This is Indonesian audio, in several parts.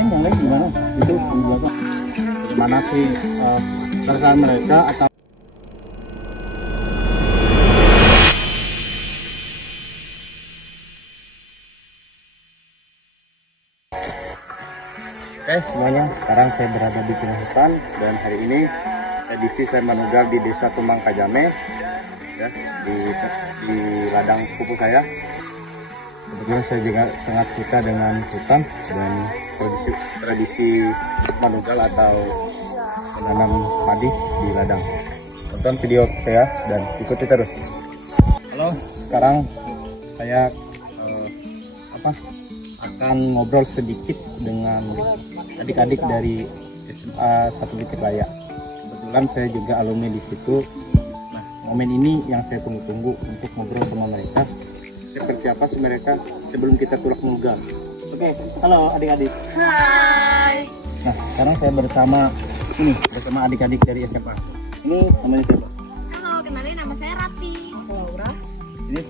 yang lain gimana? Itu bagaimana sih keresahan mereka atau semuanya, sekarang saya berada di tengah hutan dan hari ini edisi saya manugal di Desa Tumbang Kajame ya, di ladang sepupu saya. Kebetulan saya juga sangat suka dengan hutan dan tradisi manugal atau menanam padi di ladang. Tonton video saya dan ikuti terus. Halo, sekarang saya akan ngobrol sedikit dengan adik-adik dari SMA 1 Bukit Raya. Kebetulan saya juga alumni di situ. Nah, momen ini yang saya tunggu-tunggu untuk ngobrol sama mereka. Seperti apa sih mereka sebelum kita tulak nugal. Oke, halo adik-adik. Hai. Nah, sekarang saya bersama adik-adik dari SMA. Ini namanya siapa? Halo, kenalin nama saya Rati. Aku Laura. Ini?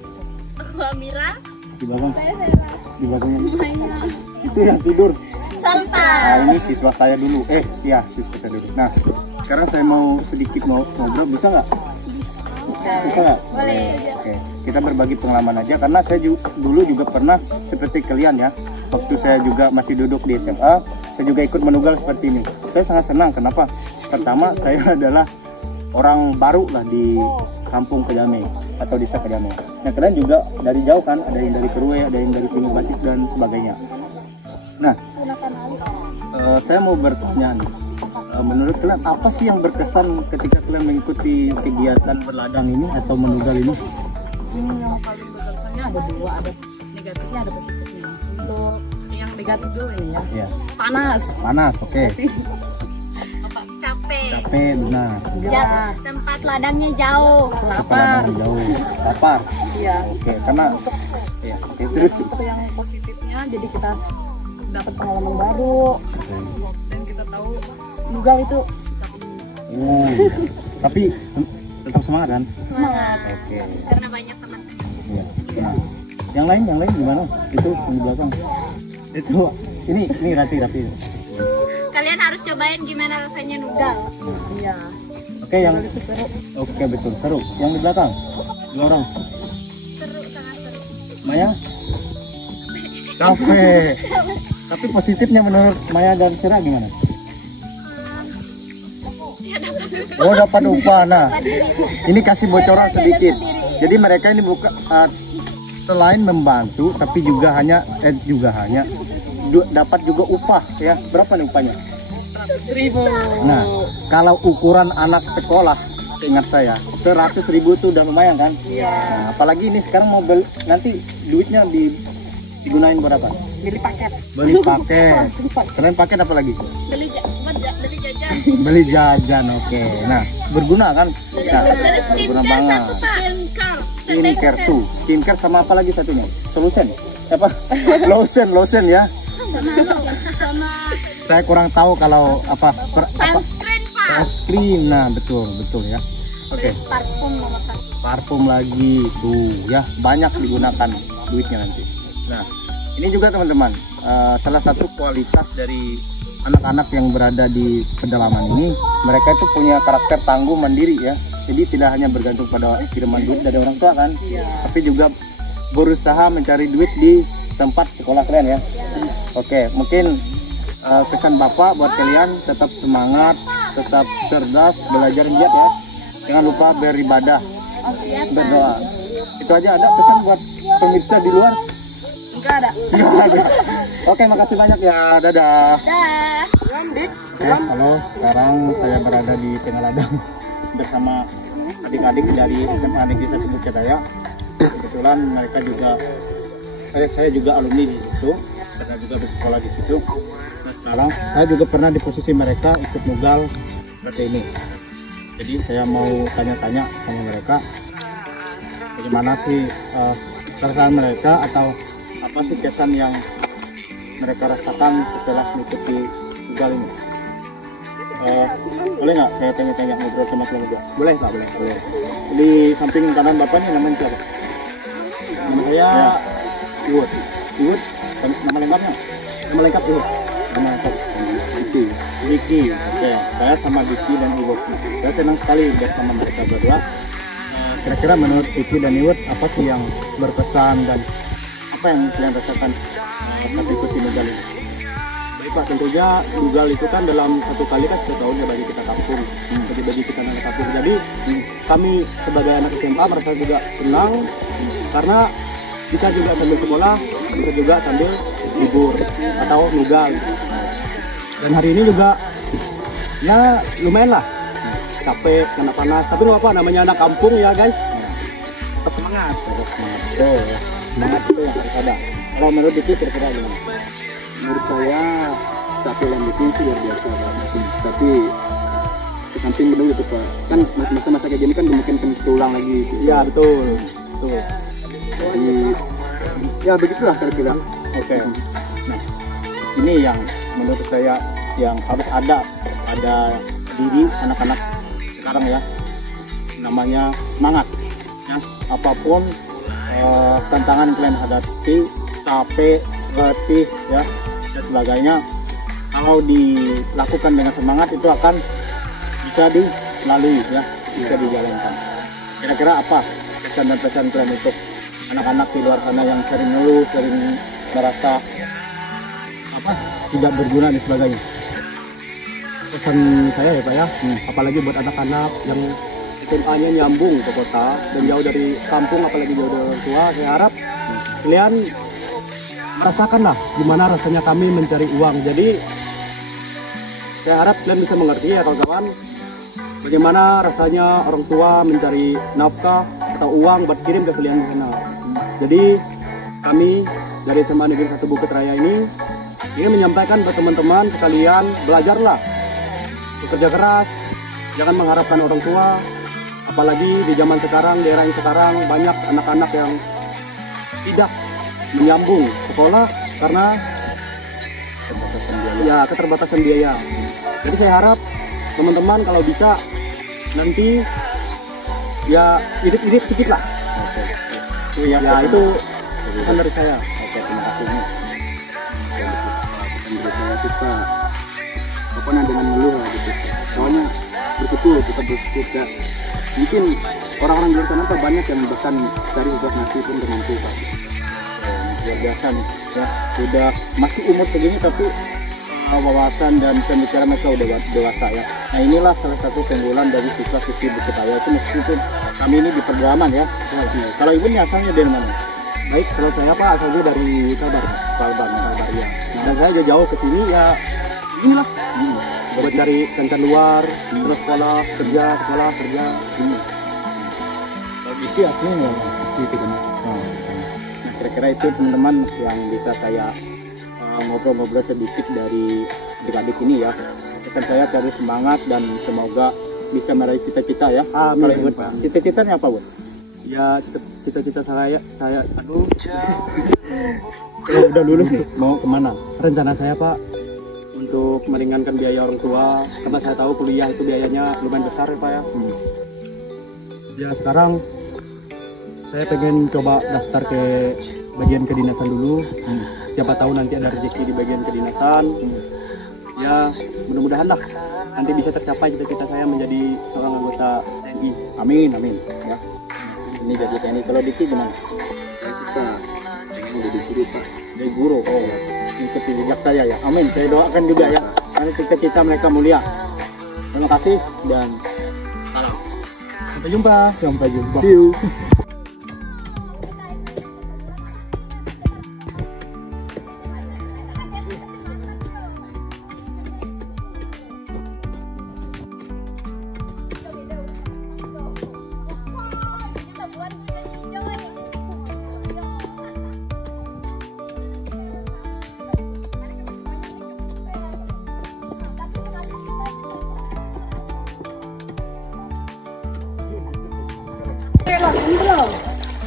Aku Amira. Di belakang? Saya Vera. Di belakangnya? Maina. Itu yang tidur. Salsa. Nah, ini siswa saya dulu. Iya, siswa saya dulu. Nah, sekarang saya mau sedikit ngobrol, bisa nggak? Bisa nggak? Boleh. Oke, kita berbagi pengalaman aja karena saya dulu juga pernah seperti kalian ya. Waktu saya juga masih duduk di SMA, saya juga ikut menugal seperti ini. Saya sangat senang. Kenapa? Pertama, saya adalah orang baru lah di kampung Kajame atau desa Kajame. Nah, kalian juga dari jauh kan, ada yang dari Kerue, ada yang dari Pinggir Batik dan sebagainya. Nah, saya mau bertanya nih, menurut kalian apa sih yang berkesan ketika kalian mengikuti kegiatan berladang ini atau menugal ini? Yang paling berkesannya ada dua, ada negatifnya, ada positifnya. Untuk yang negatif dulu ini ya, Ya. panas. Panas, oke. Capek. Capek, benar. Ya, Tempat ladangnya jauh. lapar. Jauh, lapar. Iya. Oke, karena ya, oke, terus. Untuk yang positifnya, jadi kita dapat pengalaman baru Oke. dan kita tahu nugal itu sikap ini. Tapi tetap semangat kan? Semangat. Oke. Karena banyak teman-teman. Iya. Nah, yang lain gimana? Itu yang di belakang. Itu ini Rati. Kalian harus cobain gimana rasanya nugal. Iya. Oke, yang Nugal itu seru. oke betul seru. Yang di belakang, dua orang. Seru, sangat seru. Maya? Capek. Tapi positifnya menurut Maya dan Sira gimana? Oh, dapat upah. Nah, ini kasih bocoran sedikit. Jadi mereka ini bukan selain membantu, tapi juga hanya dapat juga upah ya. Berapa nih upahnya? 100.000. Nah, kalau ukuran anak sekolah, ingat saya 100.000 itu udah lumayan kan? Iya. Nah, apalagi ini sekarang mau nanti duitnya digunain buat apa? Beli paket. Beli paket. Kalian paket apa lagi? Beli jajan. Beli jajan, oke. Nah, berguna kan? Nah, berguna banget. Skincare tuh, skincare sama apa lagi satunya? Solution? Apa? Lotion ya? Sama Saya kurang tahu kalau apa sunscreen, Pak. sunscreen. Nah, betul ya. Oke. Parfum nomor 1. Parfum lagi tuh ya, banyak digunakan duitnya nanti. Nah, ini juga teman-teman, salah satu kualitas dari anak-anak yang berada di pedalaman ini, mereka itu punya karakter tangguh mandiri ya. Jadi tidak hanya bergantung pada kiriman duit dari orang tua kan, tapi juga berusaha mencari duit di tempat sekolah kalian ya. Oke, mungkin pesan Bapak buat kalian, tetap semangat, tetap cerdas, belajar giat ya. Jangan lupa beribadah, berdoa. Itu aja. Ada pesan buat pemirsa di luar? Enggak ada. Oke, makasih banyak ya. Dadah. Dah. Halo, sekarang saya berada di tengah ladang bersama adik-adik dari SMA Negeri 1 Bukit Raya. Kebetulan mereka juga, saya juga alumni di situ, pernah juga bersekolah di situ. Nah, sekarang saya juga pernah di posisi mereka ikut nugal seperti ini. Jadi saya mau tanya-tanya sama mereka, bagaimana sih keresahan mereka atau apa sih kesan yang mereka rasakan setelah mengikuti nugal ini. Boleh nggak saya tanya-tanya ngobrol sama kalian juga? Boleh nggak? Boleh. Di samping kanan bapak ini namanya siapa? Saya Iwut. Nama lengkapnya? Nama lengkap Iwut. Nama Diki. Oke, saya sama Diki dan Iwot. Saya senang sekali bersama mereka berdua. Kira-kira menurut Diki dan Iwot apa sih yang berkesan dan apa yang kalian rasakan saat ikuti Nugal ini? Baik Pak, tentunya Nugal itu kan dalam satu kali kan setahun ya bagi kita kampung, bagi kita anak kampung. Jadi kami sebagai anak SMA merasa juga senang karena bisa juga sambil sekolah, bisa juga sambil libur atau Nugal. Dan hari ini juga ya lumayan lah, capek karena panas, tapi nggak apa, namanya anak kampung ya guys, tetap semangat. Betul ya. Semangat itu yang harus ada. Kalau menurut Diki kira-kira gimana? Menurut saya capek yang bikin sih luar biasa Pak. Tapi ke samping dulu gitu Pak, kan masa-masa kayak gini kan mungkin terulang lagi gitu. Iya betul, betul. Jadi, ya begitulah kira-kira. Oke. Nah, ini yang menurut saya yang harus ada diri anak-anak sekarang ya. Namanya semangat. Ya, apapun tantangan yang kalian hadapi, capek, letih, ya dan sebagainya, kalau dilakukan dengan semangat itu akan bisa dilalui ya, bisa dijalankan. Kira-kira apa pesan dan pesan kalian untuk anak-anak di luar sana yang sering ngeluh, sering merasa apa tidak berguna dan sebagainya? Pesan saya ya Pak ya, apalagi buat anak-anak yang SMA-nya nyambung ke kota dan jauh dari kampung, apalagi jauh dari orang tua, saya harap kalian rasakanlah gimana rasanya kami mencari uang. Jadi saya harap kalian bisa mengerti ya kawan-kawan, bagaimana rasanya orang tua mencari nafkah atau uang buat kirim ke kalian di sana. Jadi kami dari SMA Negeri 1 Bukit Raya ini ingin menyampaikan buat teman-teman sekalian, belajarlah, bekerja keras, jangan mengharapkan orang tua. Apalagi di zaman sekarang, di era yang sekarang banyak anak-anak yang tidak menyambung sekolah karena keterbatasan biaya. Jadi saya harap teman-teman kalau bisa nanti ya irit-irit sedikit lah. Oke. Ya itu pesan dari saya. Oke, terima kasih. Pesan dari saya kita pokoknya dengan ngeluh lah gitu. Soalnya bersyukur, kita bersyukur ya. Mungkin orang-orang di luar sana tuh banyak yang bahkan cari uang nasi pun termantu Pak. Luar biasa nih ya, udah masih umur segini tapi wawasan dan pemikiran mereka udah dewasa ya. Nah inilah salah satu keunggulan dari siswa-siswi Bukit Raya itu, meskipun kami ini di pedalaman ya. Kalau ibu ini asalnya dari mana? Baik, kalau saya Pak asalnya dari Kalbar ya. Dan saya jauh ke sini ya inilah buat cari kencan luar, terus sekolah kerja. Itu artinya gitu kan. Nah, kira-kira itu teman-teman yang bisa saya ngobrol-ngobrol sedikit dari adik-adik ini ya. Pesan saya terus semangat dan semoga bisa meraih cita-cita ya. Kalau ikut cita-citanya apa, Bu? Ya cita-cita saya aduh. Kalau udah lulus mau kemana? Rencana saya Pak untuk meringankan biaya orang tua, karena saya tahu kuliah itu biayanya lumayan besar ya Pak ya. Ya sekarang saya pengen coba daftar ke bagian kedinasan dulu. Siapa tahu nanti ada rezeki di bagian kedinasan. Ya mudah-mudahan lah nanti bisa tercapai cita-cita saya menjadi seorang anggota TNI. Amin, amin ya. Ini jadi TNI. Kalau Diki gimana? Saya suka pengen jadi guru Pak. Jadi guru. Oh, ikuti jejak saya ya. Amin. Saya doakan juga ya. Nanti cita-cita mereka mulia. Terima kasih dan salam. Sampai jumpa. See you.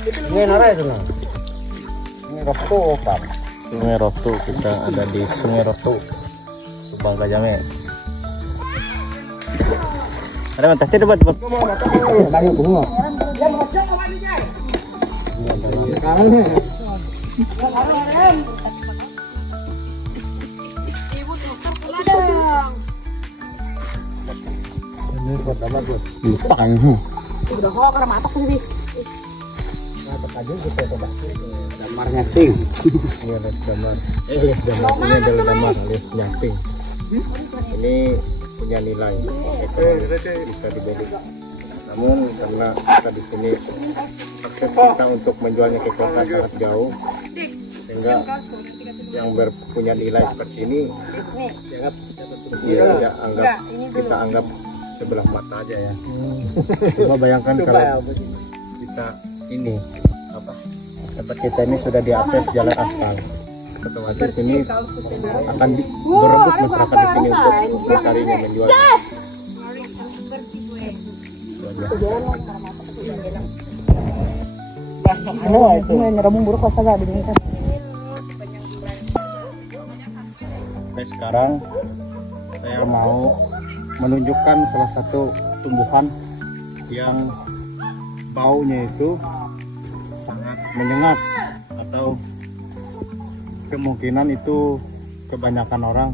Sungai Nara itu nah. Sungai Roto, Pak. Sungai Roto, kita ada di Sungai Roto, Subang Kajame. Ada mata tidak buat banyak bunga. Sekarang nih. Ini buat apa buat? Lupang. Udah kok karena matok sih. Matok aja kita coba. Damar nyating. Iya, damar. Lihat damar. Ini adalah damar alias nyating. Ini punya nilai. Bisa dibeli. Namun karena kita di sini akses kita untuk menjualnya ke kota sangat jauh, sehingga yang berpunya nilai seperti ini kita anggap sebelah mata aja ya. Coba bayangkan kalau kita ini tempat kita ini sudah diakses jalan aspal, otomatis ini akan berebut masyarakat di sini untuk mencarinya, menjual. Itu nyerabung buruk kosa gak kan. Sampai sekarang saya mau menunjukkan salah satu tumbuhan yang baunya itu sangat menyengat, atau kemungkinan itu kebanyakan orang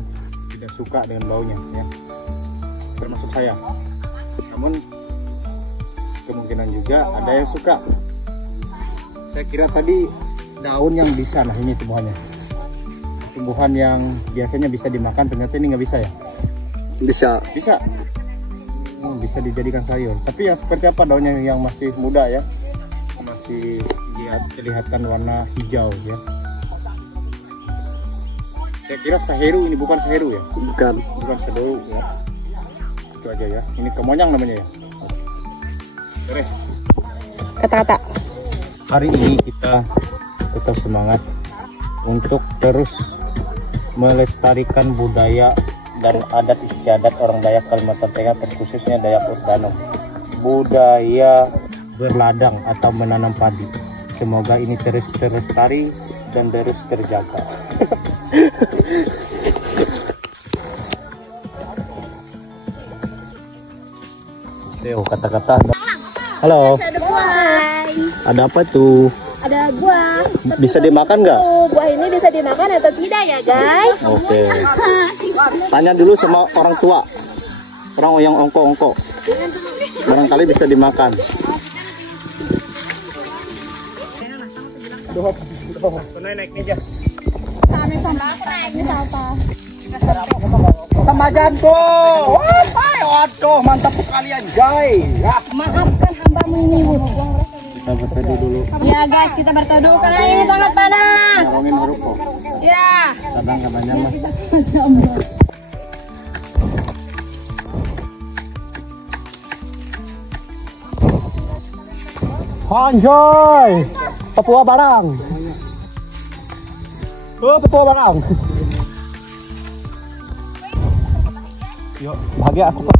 tidak suka dengan baunya ya, termasuk saya. Namun kemungkinan juga ada yang suka. Saya kira tadi daun yang bisa, nah ini tumbuhannya. Tumbuhan yang biasanya bisa dimakan, ternyata ini nggak bisa ya? Bisa. Bisa. Bisa dijadikan sayur. Tapi yang seperti apa daunnya yang masih muda ya? Masih kelihatan warna hijau ya. Saya kira saheru, ini bukan saheru ya? Bukan. Bukan sedoru ya. Itu aja ya. Ini kemonyang namanya ya. Beres. Kata-kata. Hari ini kita tetap semangat untuk terus melestarikan budaya dan adat istiadat orang Dayak Kalimantan Tengah, terkhususnya Dayak Urdanum, budaya berladang atau menanam padi. Semoga ini terus terlestari dan terus terjaga. Yo, kata-kata. Halo. Ada apa tuh? Ada buah. Bisa dimakan nggak? Buah ini bisa dimakan atau tidak ya guys? Oke. Tanya dulu sama orang tua, orang yang ongko-ongko. Barangkali bisa dimakan. Naik aja. Sama janto. Waduh, mantap sekali anjay. Maafkan hambamu ini, Bu. Kita berteduh dulu. Ya guys, kita berteduh karena ini sangat panas. Ngomongin rokok. Ya. Kadang katanya mah. Anjay, Papua barang. Oh, Papua barang. Yuk, bahagia aku Pak.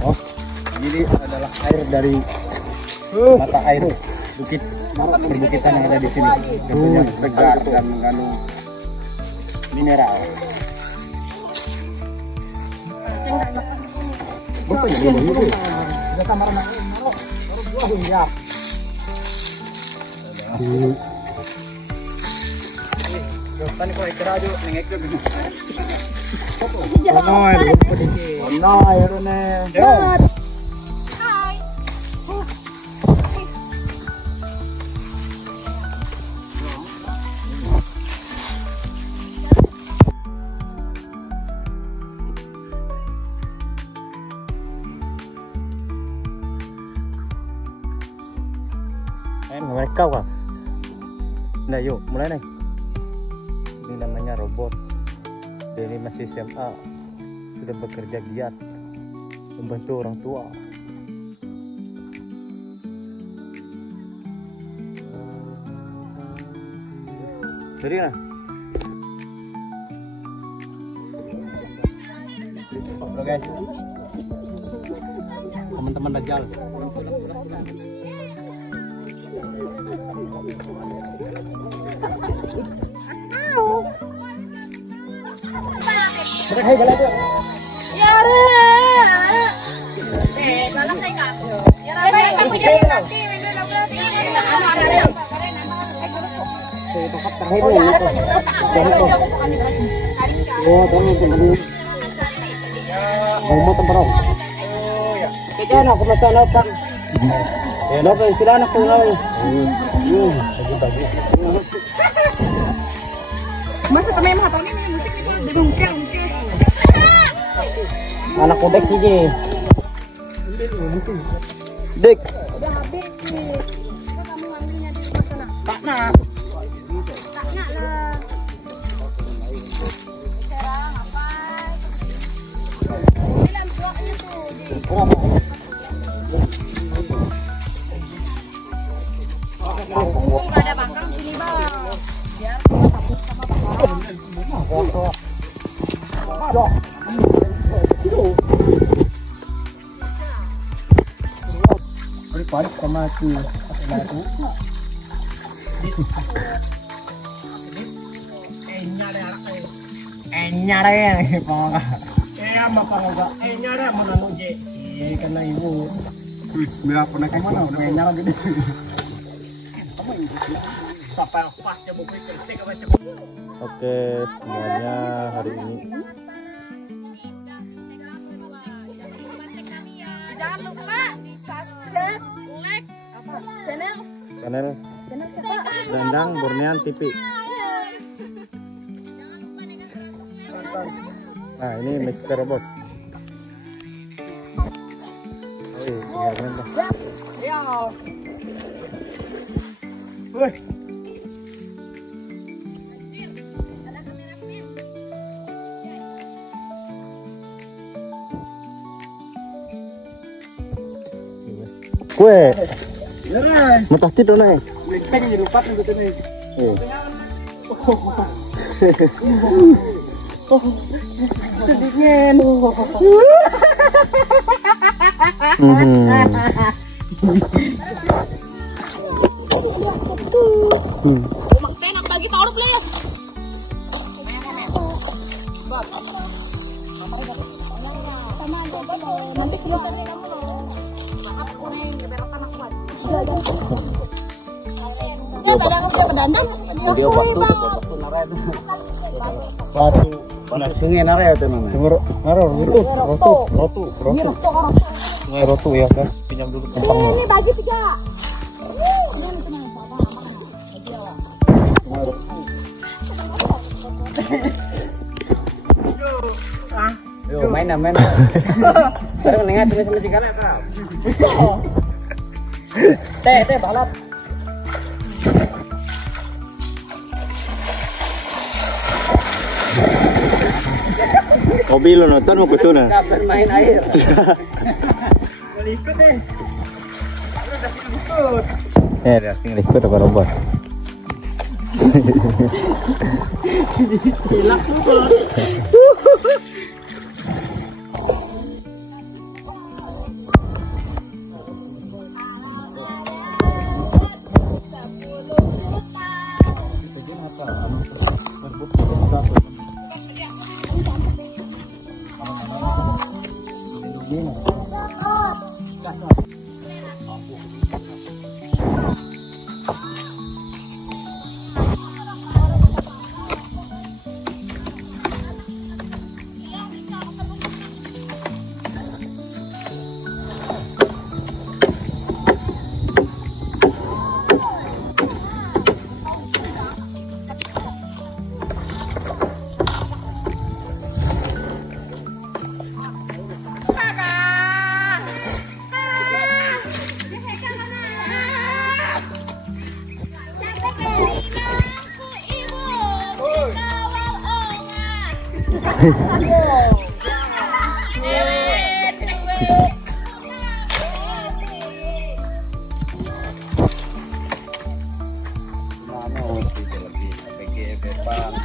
Oh, ini adalah air dari mata air bukit perbukitan yang ada di sini. Tentunya segar dan mengandung mineral. Mereka kah? Nah yuk mulai nih. Ini namanya robot. Dia ini masih SMA, sudah bekerja giat membantu orang tua. Jadi nah. Oke guys. Teman-teman Dajjal. Masa kami yang tahun ini musik nih di mungkin. Anak kodek ini. Dek. Udah habis nih. Coba kamu ambilnya di rumah sana. Tak nak lah. Sekarang apa? Ini lampuknya tuh di. Nggak ada bangkang sini bang. Biar takut sama bangkang. Balik sama si aku. Nyare pangga. Ama pangga. Nyare mana nuje. Karena ibu. Bila pernah ke mana? Nyare gede. Oke, semuanya hari ini. Jangan lupa di subscribe, like, channel siapa? Dandang Burnian TV. Nah, ini Mr. Robot. Oh iya, iya. Woi. Kue. Mata tidur nih. Pengen jadi lupa gitu nih. Sedikit. Maktenak bagi taruh please. Nanti keluarnya kamu loh. Maaf kuning keberokan aku aja. Ya ada kasih pedandan. Dia waktu narayan. Waktu sungai narayan itu namanya. Sungai rotu. Sungai rotu ya guys. Pinjam dulu kempangnya. Ini bagi 3. Yo, main. Sekarang nengat tulis sama cikana kau. Teh balap. Hobi lo nonton mau kutuna. Main air. Ikut deh. Udah sini ikut apa robot. Silak lu.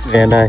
Về đây.